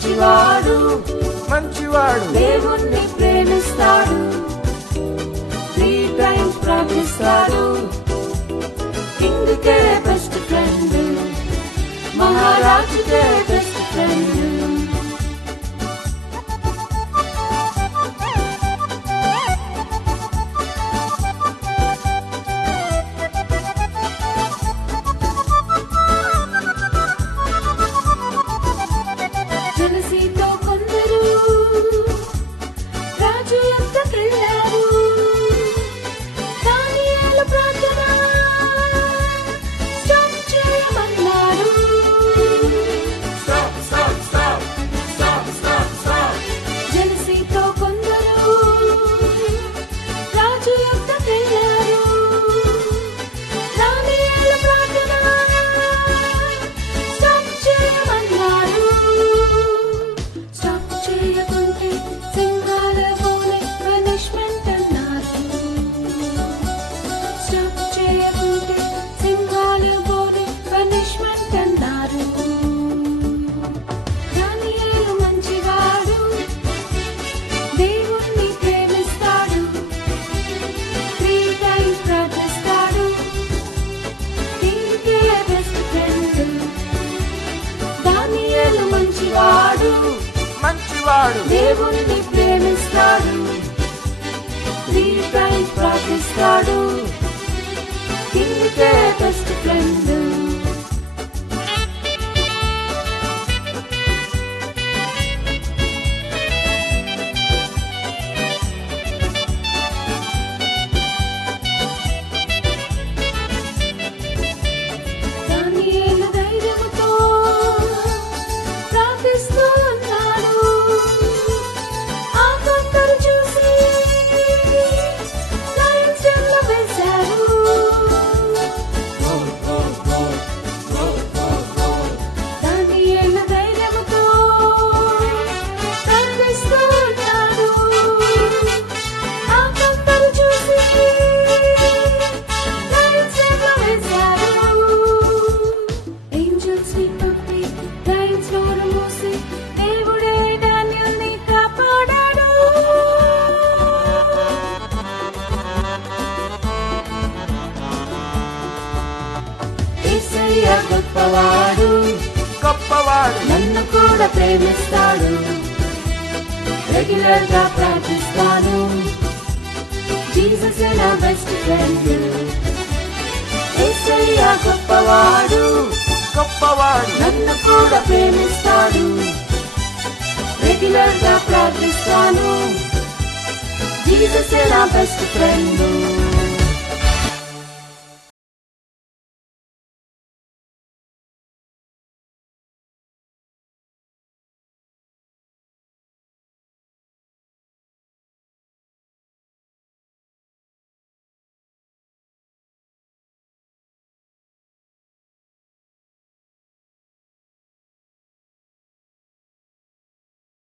మంచివాడు మంచివాడు దేవుణ్ణి ప్రేమిస్తాడు 3 times ప్రార్థిస్తాడు కింగ్కే బెస్ట్ ఫ్రెండ్ మహారాజుకే బెస్ట్ ఫ్రెండ్ జలసీతో కొందరు రాజు యొద్దకెళ్ళారు దానియేలు ప్రార్థన స్టాప్ చేయమన్నాడు జలసీతో కొందరు రాజు యొద్దకెళ్ళారు దానియేలు ప్రార్థన స్టాప్ చేయమన్నాడు స్టాప్ చేయకుంటే సింహాల పోలే పనిష్మెంట్ అన్నారు స్టాప్ చేయకుంటే సింహాల పోలే పనిష్మెంట్ అన్నారు దానియేలు మంచివాడు దేవుణ్ణి ప్రేమిస్తాడు 3 times ప్రార్థిస్తాడు కింగ్కే బెస్ట్ ఫ్రెండ్ దానియేలు మంచివాడు మంచివాడు దేవుణ్ణి ప్రేమిస్తాడు 3 times ప్రార్థిస్తాడు కింగ్కే బెస్ట్ ఫ్రెండ్ దానియేలు ధైర్యముతో ప్రార్థిస్తూ ఉన్నాడు ఆ కొందరు చూసి లయన్స్ డెన్లో వేశారు దానియేలు ధైర్యముతో ప్రార్థిస్తూ ఉన్నాడు ఆ కొందరు చూసి లయన్స్ డెన్లో వేశారు ఏంజల్స్ ని పంపి లయన్స్ నోరు మూసి దేవుడే డానియేలుని కాపాడాడు యేసయ్య గొప్పవాడు గొప్పవాడు నన్ను కూడా ప్రేమిస్తాడు రెగ్యులర్ గా ప్రార్థిస్తాను జీసస్ నా బెస్ట్ ఫ్రెండ్ యేసయ్య గొప్పవాడు గొప్పవాడు నన్ను కూడా ప్రేమిస్తాడు రెగ్యులర్ గా ప్రార్థిస్తాను జీసస్ నా బెస్ట్ ఫ్రెండ్